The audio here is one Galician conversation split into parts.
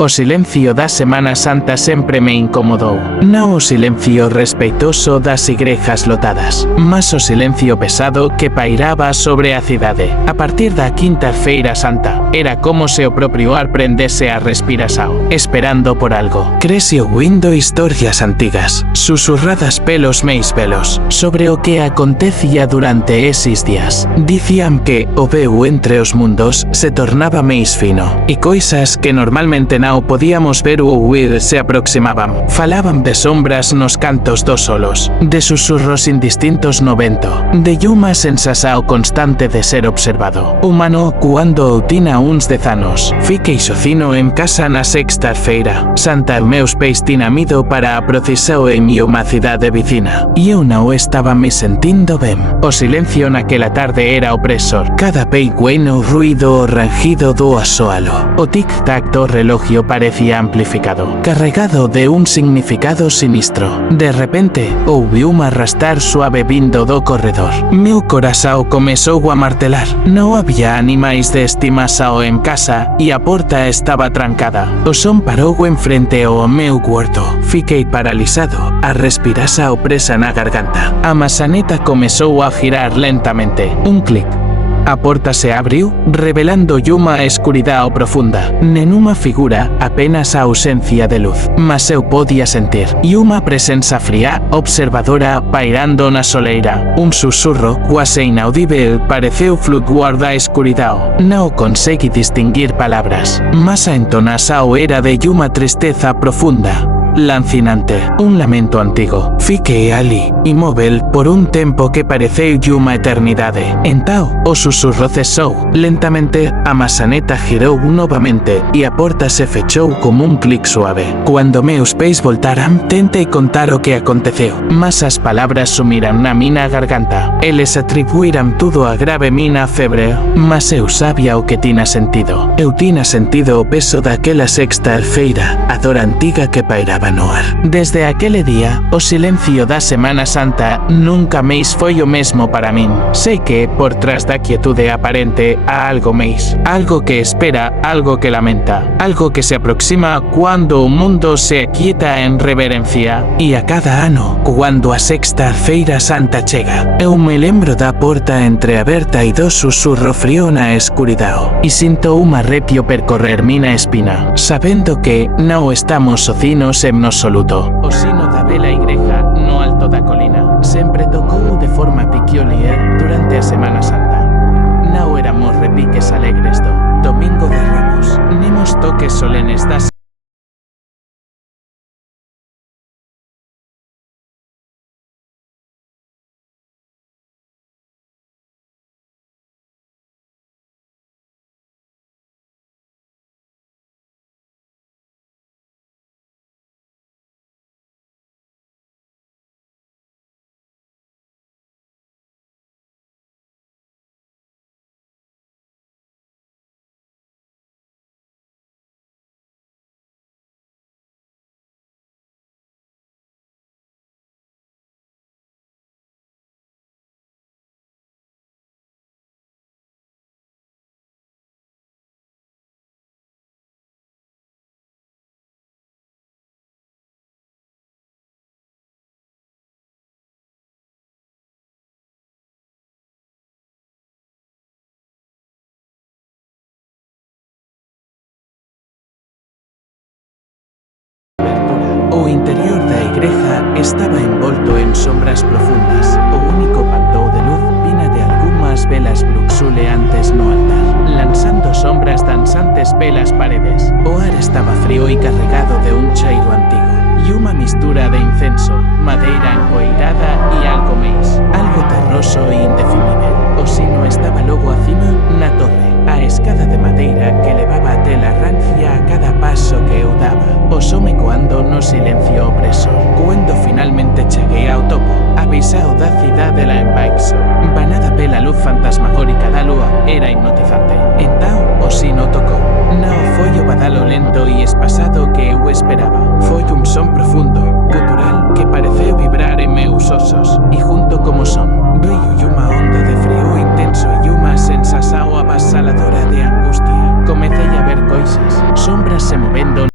O silencio da Semana Santa sempre me incomodou. Non o silencio respeitoso das igrejas lotadas, mas o silencio pesado que pairaba sobre a cidade. A partir da quinta-feira santa, era como se o propio ar prendese a respiração, esperando por algo. Crece ouvindo historias antigas, susurradas pelos meus velos, sobre o que acontecía durante eses días. Dicían que o veu entre os mundos se tornaba máis fino, e coisas que normalmente non podíamos ver ou ouvir se aproximaban. Falaban de sombras nos cantos dos solos, de susurros indistintos no vento, de unha sensación constante de ser observado. Humano cuando eu tina uns 10 anos. Fiquei socino en casa na sexta-feira santa e meus pais tinamido para a procesao en unha cidade vicina, e eu non estaba me sentindo ben. O silencio naquela tarde era opresor. Cada peigüeno ruido o rangido do asoalo. O tic-tac do relojio parecía amplificado, carregado de un significado sinistro. De repente, ouvi un arrastrar suave vindo do corredor. Meu corazao comezou a martelar. Non había animais de estimação en casa e a porta estaba trancada. O son parou en frente ao meu cuarto. Fiquei paralizado, a respiração presa na garganta. A mazaneta comezou a girar lentamente. Un clic. A porta se abriu, revelando unha escuridao profunda. Nenhuma figura, apenas a ausencia de luz. Mas eu podía sentir. E unha presenza fría, observadora, pairando na soleira. Un susurro, quase inaudível, pareceu flutuar da escuridao. Non consegui distinguir palabras. Mas a entonação era de unha tristeza profunda. Lancinante, un lamento antigo. Fiquei ali, inmóvel, por un tempo que pareceu unha eternidade. Entao, o susurro cesou. Lentamente, a mazaneta girou novamente e a porta se fechou como un clic suave. Cuando meus pés voltaran, tentei contar o que aconteceu, mas as palabras sumiran na mina garganta. Eles atribuíran tudo a grave mina febre, mas eu sabía o que tina sentido. Eu tina sentido o peso daquela sexta-feira, a dor antiga que pairaba no ar. Desde aquele día, o silencio da Semana Santa nunca máis foi o mesmo para min. Sei que, por trás da quietude aparente, há algo máis. Algo que espera, algo que lamenta. Algo que se aproxima cuando o mundo se aquieta en reverencia. E a cada ano, cuando a sexta-feira santa chega, eu me lembro da porta entreaberta e do susurro frío na escuridao. E sinto un arrepio percorrer mina espina, sabendo que non estamos socinos en absoluto. O sino da bela igreja no alto da colina sempre tocou de forma peculiar durante a Semana Santa. Non éramos repiques alegres do Domingo de Ramos, nemos toques solenes das O interior da igreja estaba envolto en sombras profundas. O único pantou de luz vina de algunhas velas bruxuleantes no altar, lanzando sombras danzantes pelas paredes. O ar estaba frío e carregado de un cheiro antigo, e unha mistura de incenso, madeira empoeirada e algo máis, algo terroso e indefinível. O sino estaba logo acima na torre, a escada de madeira que levaba a tela rancia a cada paso que eu daba. O some coando no silencio opresor. Cuando finalmente cheguei ao topo, avisao da cidade la embaixo, banada pela luz fantasmagórica da lúa, era hipnotizante. Entao, o sino tocou. Non foi o badalo lento e espasado que eu esperaba. Foi un son profundo, gutural, que pareceu vibrar en meus osos, e junto como son, veio unha onda de frío intenso e unha sensación avasaladora de angustia. Comecei a ver coisas, sombras se movendo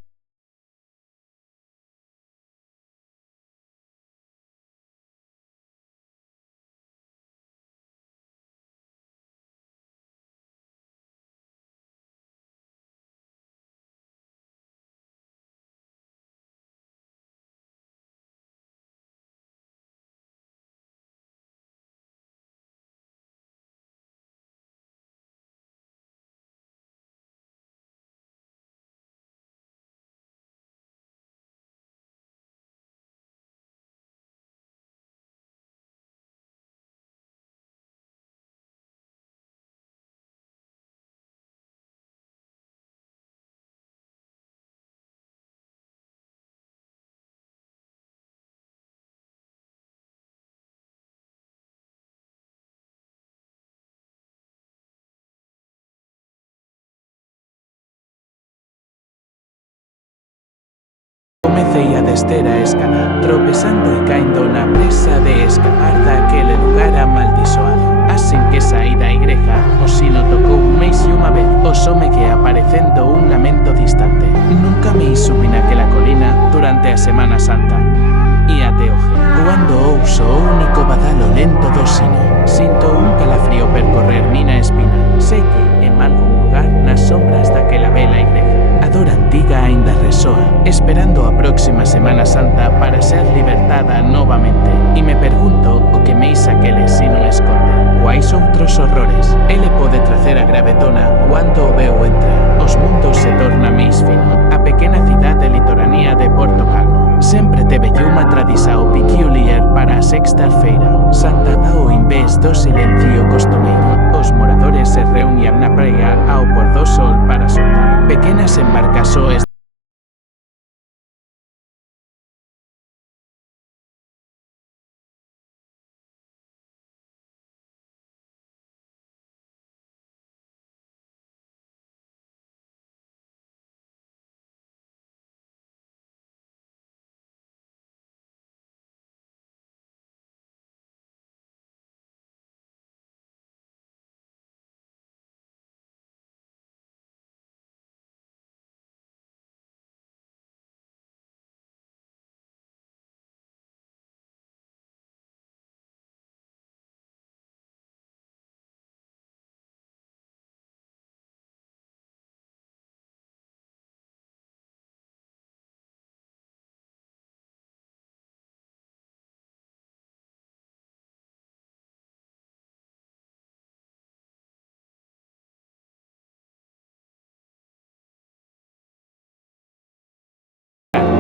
comecei a descer a escada, tropezando e caindo na presa de escapar daquele lugar amaldiçoado. Asin que saí da igreja, o sino tocou máis unha vez, o some que aparecendo un lamento distante. Nunca me subi naquela colina durante a Semana Santa. E até hoxe, cando ouso o único badalo lento do sino, sinto un calafrío percorrer mina espina. Sei que, en algún lugar nas sombras daquela vela igreja, a dor antiga aínda resoa, esperando a próxima Semana Santa para ser libertada novamente. E me pergunto o que meis aquele sino esconde. Quais outros horrores ele pode tracer a gravetona cando o veu entrar. Os mundos se torna máis fino. A pequena cidade litoranía de Porto Calmo sempre teve unha tradição peculiar para a sexta feira Santa ao invés do silencio costumeiro. Os moradores se reunían na praia ao pôr do sol para soltar pequenas embarcações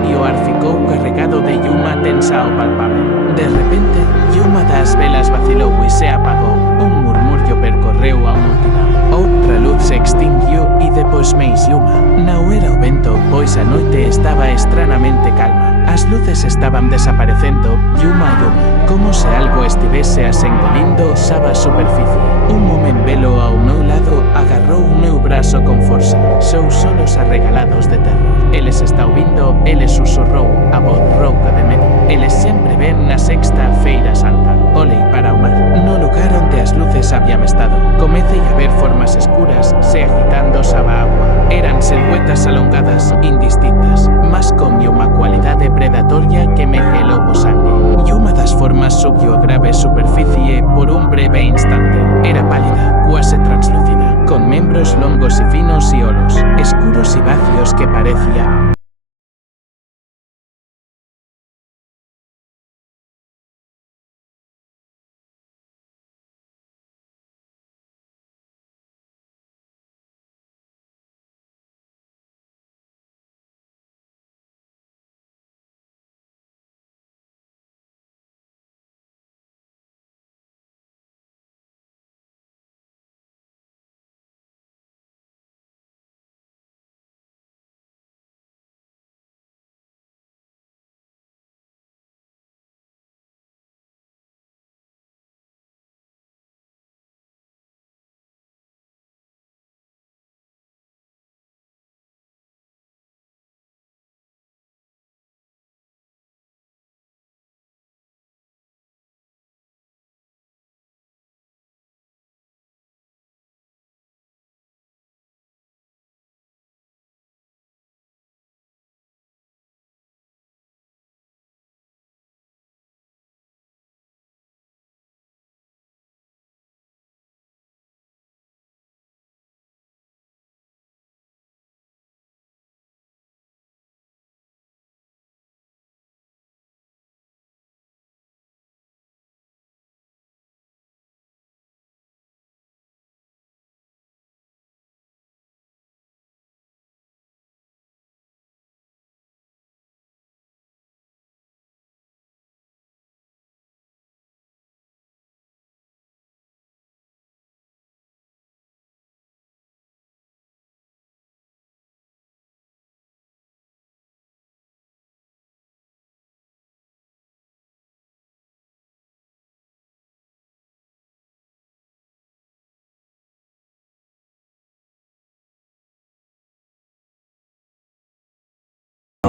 e o ar ficou carregado de lluma tensa ao palpável. De repente, lluma das velas vacilou e se apagou. Un murmurio percorreu a multidão. Outra luz se extinguiu e depois máis lluma. Non era o vento, pois a noite estaba estranamente calma. As luces estaban desaparecendo, lluma a lluma, como se algo estivese asengolindo a superficie. Un homem velo ao meu lado agarrou o meu brazo con forza. Sou solos arregalados de terror. Eles está ouvindo, ele susurrou, a voz rouca de medo. Eles sempre ven na sexta feira santa. Olei para o mar, no lugar onde as luces habían estado. Comecei a ver formas escuras se agitando sobre a agua. Eran silhuetas alongadas, indistintas, mas con unha cualidade predatoria que me gelou o sangue. E unha das formas subiu a grave superficie por un breve instante. Era pálida, quase translúcida, con membros longos e finos e olos, escuros e vacios que parecían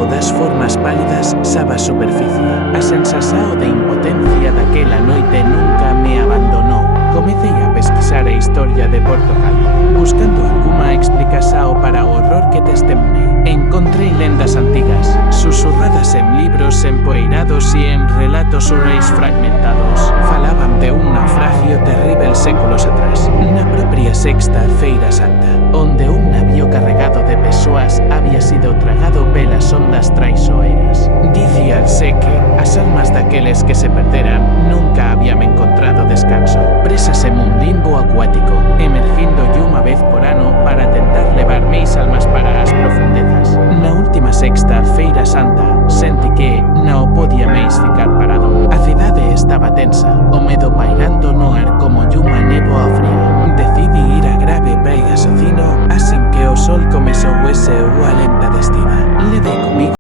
das formas pálidas saba superficie. A sensación de impotencia daquela noite nunca me abandonou. Comecei a pesquisar a historia de Portugal, buscando alguna explicación para o horror que testemunei. Encontrei lendas antigas, susurradas en libros empoeirados e en relatos orais fragmentados. Falaban de un naufragio terrível séculos atrás, na propia Sexta Feira Santa, onde un navío carregado de persoas había sido tragado pelas ondas traiçoeiras. Dicíanse que as almas daqueles que se perderan nunca habían encontrado descanso, presas en un limbo acuático, emergindo unha vez por ano para tentar levar máis almas para as profundezas. Na última Sexta Feira Santa, senti que non podía máis ficar parado. A cidade estaba tensa, o medo pairando no ar como unha néboa fría. Decidi ir a grave praia Socino, así que o sol comezou ese unha lenta destiva. Levei comigo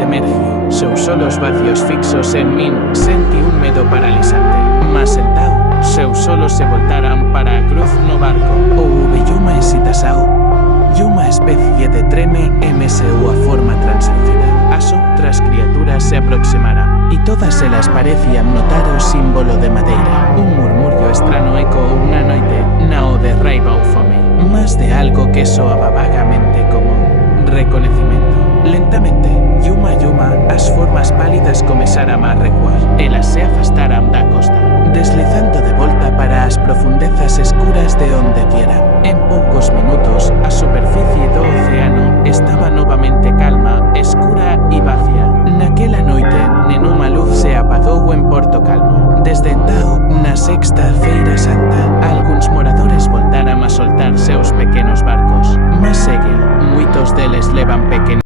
emergiu, seus solos vacios fixos en min, senti un medo paralizante. Mas entao, seus solos se voltaran para a cruz no barco. Houve unha hesitasao, e unha especie de treme emeseu a forma translúcida. As outras criaturas se aproximaran, e todas elas parecían notar o símbolo de madeira. Un murmurio estrano ecoou na noite, nao de raiva ou fome, más de algo que soaba vagamente como reconocimiento. Lentamente, yuma, as formas pálidas comezaran a recuar. Elas se afastaran da costa, deslizando de volta para as profundezas escuras de onde vieran. En poucos minutos, a superficie do océano estaba novamente calma, escura e vacía. Naquela noite, nenhuma luz se apagou en Porto Calmo. Desde entao, na Sexta Feira Santa, algúns moradores voltaran a soltar seus pequenos barcos. Mas seguen, moitos deles levan pequenos